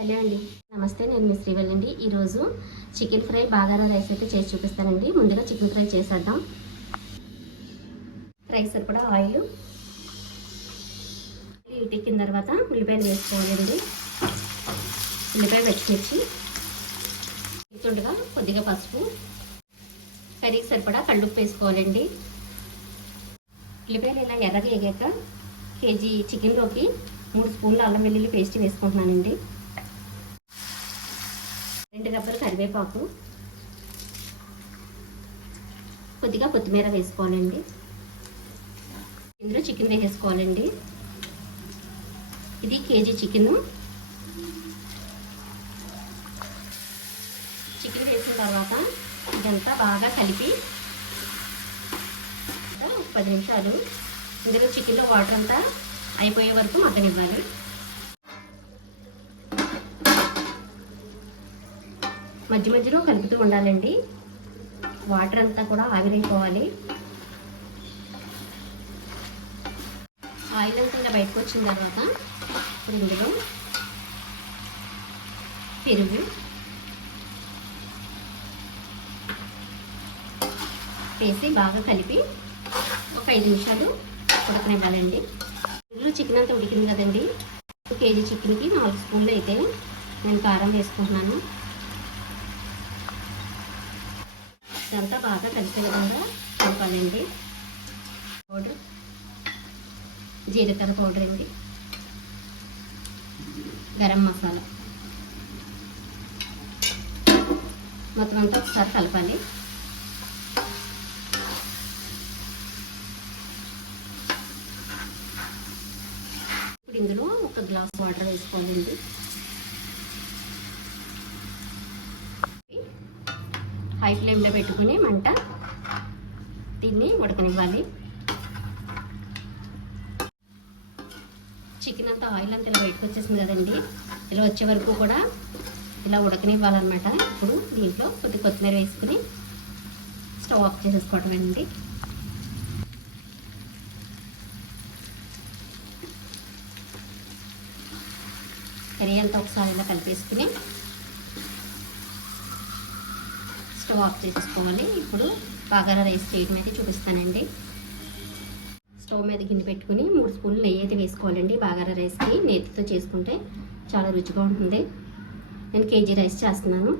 Hello అండి. నమస్తే నేను మీ శ్రీవల్లి అండి ఈరోజు చికెన్ ఫ్రై బాగారా రైస్ అయితే చేసి చూపిస్తానండి. ముందుగా చికెన్ ఫ్రై చేసేద్దాం. రైస్ కూడా ఆయిల్. ఇటెక్కిన తర్వాత ఉల్లిపాయలు వేసుకోవాలండి ఉల్లిపాయ పచ్చిమిర్చి ఇస్తుండగా కొద్దిగా పసుపు. కర్రీకి సరిపడా కళ్ళుప్పు వేసుకోవాలండి. ఉల్లిపాయలు ఇలా ఎర్రగా వేగాక కేజీ చికెన్లోకి మూడు స్పూన్లు అల్లం వెల్లుల్లి పేస్ట్ వేసుకుంటున్నానండి. రెండు గబ్బలు కరివేపాకు. కొద్దిగా కొత్తిమీర వేసుకోవాలండి. ఇందులో చికెన్ వేసేసుకోవాలండి. ఇది కేజీ చికెన్. చికెన్ వేసిన తర్వాత ఇదంతా బాగా కలిపి పది నిమిషాలు. ఇందులో చికెన్లో వాటర్ అంతా అయిపోయే వరకు మగ్గనివ్వాలి. మధ్య మధ్యలో కలుపుతూ ఉండాలండి. వాటర్ అంతా కూడా ఆవిరైపోవాలి. ఆయిల్ అంతా ఇలా బయటకు వచ్చిన తర్వాత ఇప్పుడు ఇందులో పెరుగు వేసి బాగా కలిపి ఒక ఐదు నిమిషాలు ఉడకనివ్వాలండి. ఇందులో చికెన్ అంతా ఉడికింది కదండి. ఒక కేజీ చికెన్కి నాలుగు స్పూన్లు అయితే నేను కారం వేసుకుంటున్నాను. ఇదంతా బాగా కలిసే విధంగా కలపాలండి. పౌడర్ జీలకర్ర పౌడర్ అండి. గరం మసాలా. మొత్తం అంతా ఒకసారి కలపాలి. ఇప్పుడు ఇందులో ఒక గ్లాస్ వాటర్ వేసుకోవాలండి. హై ఫ్లేమ్లో పెట్టుకుని మంట దీన్ని ఉడకనివ్వాలి. చికెన్ అంతా ఆయిల్ అంతా ఇలా బయటకు వచ్చేసింది కదండి. ఇలా వచ్చే వరకు కూడా ఇలా ఉడకనివ్వాలన్నమాట. ఇప్పుడు దీంట్లో కొద్ది కొత్తిమీర వేసుకుని స్టవ్ ఆఫ్ చేసేసుకోవటం అండి. కర్రీ అంతా ఒకసారి ఇలా కలిపేసుకుని స్టవ్ ఆఫ్ చేసుకోవాలి ఇప్పుడు బాగా రైస్ చేయడం అయితే చూపిస్తానండి. స్టవ్ మీద గిన్నె పెట్టుకుని మూడు స్పూన్లు నెయ్యి అయితే వేసుకోవాలండి బాగారా రైస్కి. నేతితో చేసుకుంటే చాలా రుచిగా ఉంటుంది. నేను కేజీ రైస్ చేస్తున్నాను.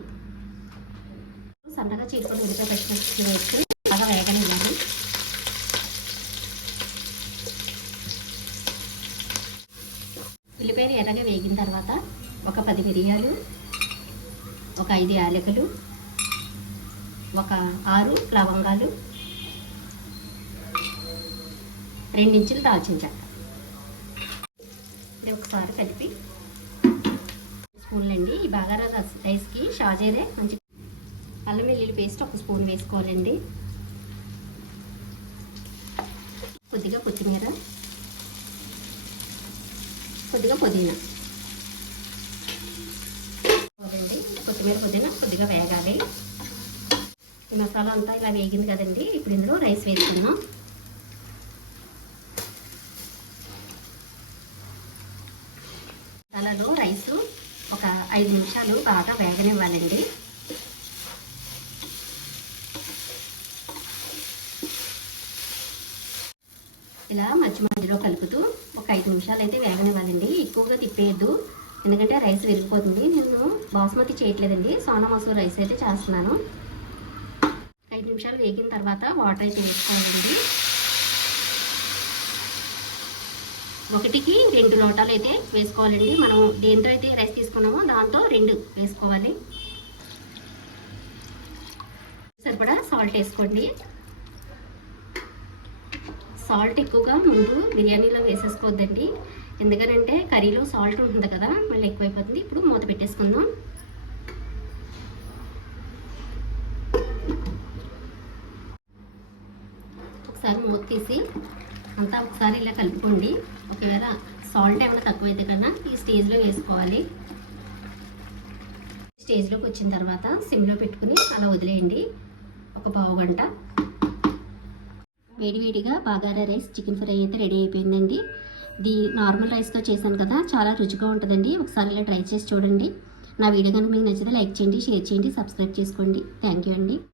సన్నగా చీరుకొని ఉడిపై పచ్చిమిర్చి వేసుకుని బాగా వేగనివ్వాలి. ఉల్లిపాయలు ఎర్రగా వేగిన తర్వాత ఒక పది మిరియాలు ఒక ఐదు యాలకులు ఒక ఆరు లవంగాలు రెండించులు దాల్చిన చెక్క. ఇది ఒకసారి కలిపి స్పూన్లు అండి. ఈ బాగారా రస్ రైస్కి షాజీరే మంచి అల్లం వెల్లుల్లి పేస్ట్ ఒక స్పూన్ వేసుకోవాలండి. కొద్దిగా కొత్తిమీర కొద్దిగా పుదీనా. చూడండి కొత్తిమీర పుదీనా కొద్దిగా వేగాలి. ఈ మసాలా అంతా ఇలా వేగింది కదండి. ఇప్పుడు ఇందులో రైస్ వేసుకుందాం. మసాలాలో రైస్ ఒక ఐదు నిమిషాలు బాగా వేగనివ్వాలండి. ఇలా మధ్య మధ్యలో కలుపుతూ ఒక ఐదు నిమిషాలు అయితే వేగనివ్వాలండి. ఎక్కువగా తిప్పేయద్దు. ఎందుకంటే రైస్ విరిగిపోతుంది. నేను బాస్మతి చేయట్లేదండి. సోనా మసూర్ రైస్ అయితే చేస్తున్నాను. ఐదు నిమిషాలు వేగిన తర్వాత వాటర్ అయితే వేసుకోవాలండి. ఒకటికి రెండు లోటాలు అయితే వేసుకోవాలండి. మనం దేంతో అయితే రైస్ తీసుకున్నామో దాంతో రెండు వేసుకోవాలి. సరిపడా సాల్ట్ వేసుకోండి. సాల్ట్ ఎక్కువగా ముందు బిర్యానీలో వేసేసుకోవద్దండి. ఎందుకనంటే కర్రీలో సాల్ట్ ఉంటుంది కదా మళ్ళీ ఎక్కువైపోతుంది. ఇప్పుడు మూత పెట్టేసుకుందాం. ఒకసారి మూత తీసి అంతా ఒకసారి ఇలా కలుపుకోండి. ఒకవేళ సాల్ట్ ఏమైనా తక్కువైతే కన్నా ఈ స్టేజ్లో వేసుకోవాలి. స్టేజ్లోకి వచ్చిన తర్వాత సిమ్లో పెట్టుకుని అలా వదిలేయండి. ఒక పావు గంట. వేడివేడిగా బాగారా రైస్ చికెన్ ఫ్రై అయితే రెడీ అయిపోయిందండి. ఇది నార్మల్ రైస్తో చేశాను కదా చాలా రుచిగా ఉంటుందండి. ఒకసారి ఇలా ట్రై చేసి చూడండి. నా వీడియో కనుక మీకు నచ్చితే లైక్ చేయండి షేర్ చేయండి సబ్స్క్రైబ్ చేసుకోండి. థ్యాంక్ యూ అండి.